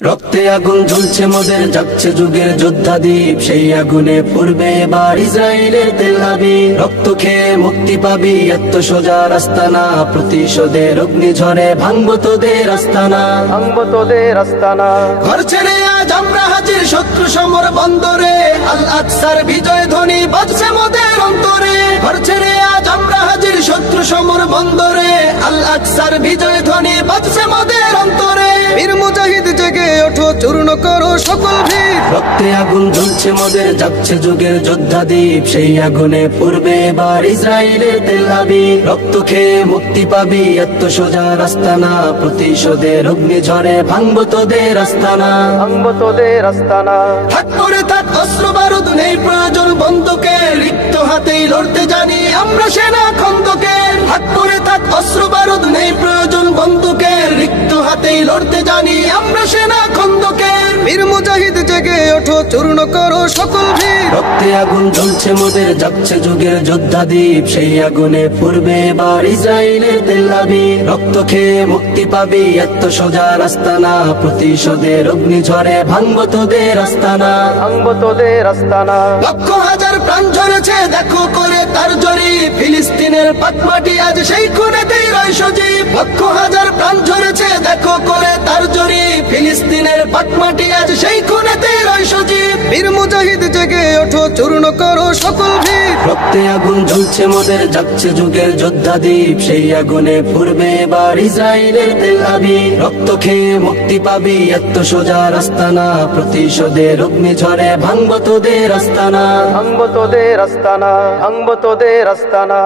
রক্তে আগুন জ্বলছে মোদের, জাগছে যুগের যোদ্ধা দ্বীপ, সেই আগুনে পড়বে এবার ইসরায়েলের তেল আবিব। রক্ত খেয়ে মুক্তি পাবি, এত সোজা রাস্তা না, প্রতিশোধের অগ্নিঝড়ে ভাঙবো তোদের আস্তানা, ভাঙবো তোদের আস্তানা। ঘর ছেড়ে আজ আমরা হাজির শত্রু সমর বন্দরে, আল আকসার বিজয় ধ্বনি বাজছে মোদের অন্তরে। ঘর ছেড়ে আজ আমরা হাজির শত্রু সমর বন্দরে, আল আকসার বিজয় ধ্বনি বাজছে মোদের অন্তরে। বীর মুজাহিদ জেগে ওঠো, চূর্ণ করো সকল ভিড়। রক্তে আগুন জ্বলছে মোদের, জাগছে যুগের যোদ্ধা দ্বীপ, সেই আগুনে পড়বে এবার ইসরায়েলের তেল আবিব। রক্ত খেয়ে মুক্তি পাবি, এত সোজা রাস্তা না, প্রতিশোধের অগ্নিঝড়ে ভাঙবো তোদের আস্তানা, ভাঙবো তোদের আস্তানা। থাক পড়ে থাক অস্ত্র বারুদ, নেই প্রয়োজন বন্দুকের, রিক্ত হাতেই লড়তে জানি আমরা সেনা খন্দকের। থাক পড়ে থাক অস্ত্র বারুদ, নেই প্রয়োজন বন্দুকের, রিক্ত হাতেই লড়তে জানি আমরা সেনা খন্দকের। বীর মুজাহিদ জেগে ওঠো, চূর্ণ করো সকল ভিড়। রক্তে আগুন জ্বলছে মোদের, জাগছে যুগের যোদ্ধা দ্বীপ, সেই আগুনে পড়বে এবার ইসরায়েলের তেল আবিব। রক্ত খেয়ে মুক্তি পাবি, এত সোজা রাস্তা না, প্রতিশোধের অগ্নিঝড়ে ভাঙবো তোদের আস্তানা, ভাঙবো তোদের আস্তানা। লক্ষ হাজার প্রাণ ঝরেছে দেখো করে তার জরি, ফিলিস্তিনের পাটমাটি আজ সেই খুনেতেই রয় সজীব। লক্ষ হাজার প্রাণ ঝরেছে দেখো করে তার জরি, ফিলিস্তিনের পাটমাটি আজ সেই খুনেতেই রয় সজীব। বীর মুজাহিদ জেগে ওঠো, চূর্ণ করো সকল ভিড়। রক্তে আগুন জ্বলছে মোদের, জাগছে যুগের যোদ্ধা দ্বীপ, সেই আগুনে পড়বে এবার ইসরায়েলের তেল আবিব। রক্ত খেয়ে মুক্তি পাবি, এত সোজা রাস্তা না, প্রতিশোধের অগ্নিঝড়ে ভাঙবো তোদের আস্তানা, ভাঙবো তোদের আস্তানা, ভাঙবো তোদের আস্তানা।